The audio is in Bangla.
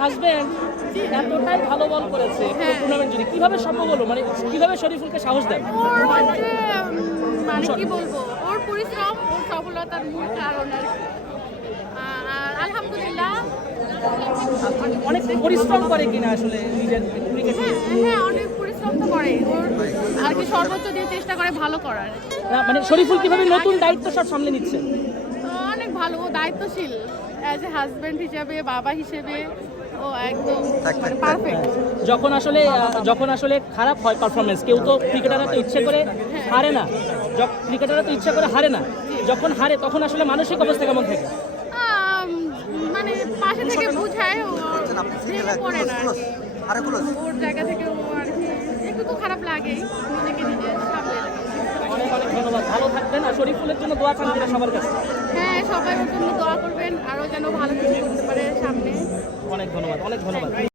হাজবেন্ড এতটাই ভালো বল করেছে টুর্নামেন্ট জুড়ে, কিভাবে সম্ভব হলো? মানে কিভাবে শরীফুলকে সাহস দেন? ওর হচ্ছে মানে কি বলবো, ওর পরিশ্রম, ওর সফলতার মূল কারণ আর কি। আর আলহামদুলিল্লাহ অনেক পরিশ্রম করে কিনা আসলে নিজের ক্রিকেট? হ্যাঁ অনেক পরিশ্রম তো করে, ওর আর কি সর্বোচ্চ দিয়ে চেষ্টা করে ভালো করার। মানে শরীফুল কিভাবে নতুন দায়িত্ব সব সামলে নিচ্ছে? অনেক ভালো, ও দায়িত্বশীল অ্যাজ এ হাজব্যান্ড হিসেবে, বাবা হিসেবে ও একদম মানে পারফেক্ট। যখন আসলে খারাপ হয় পারফরমেন্স, কেউ তো ক্রিকেটাররা তো ইচ্ছে করে হারে না, ক্রিকেটাররা তো ইচ্ছা করে হারে না, যখন হারে তখন আসলে মানসিক অবস্থা কেমন থাকে? মানে পাশে থেকে বুঝায়, ও ভেঙে পড়ে না আর কি। ওর জায়গা থেকে ও আর কি একটু তো খারাপ লাগে, নিজেকে নিজে সামলে লাগে। অনেক অনেক ধন্যবাদ, ভালো থাকবেন। আর শরীফুলের জন্য দোয়া চান কিনা সবার কাছে? হ্যাঁ সবাই ওর জন্য দোয়া করবেন, আরও যেন ভালো কিছু করতে পারে সামনে। অনেক ধন্যবাদ, অনেক ধন্যবাদ।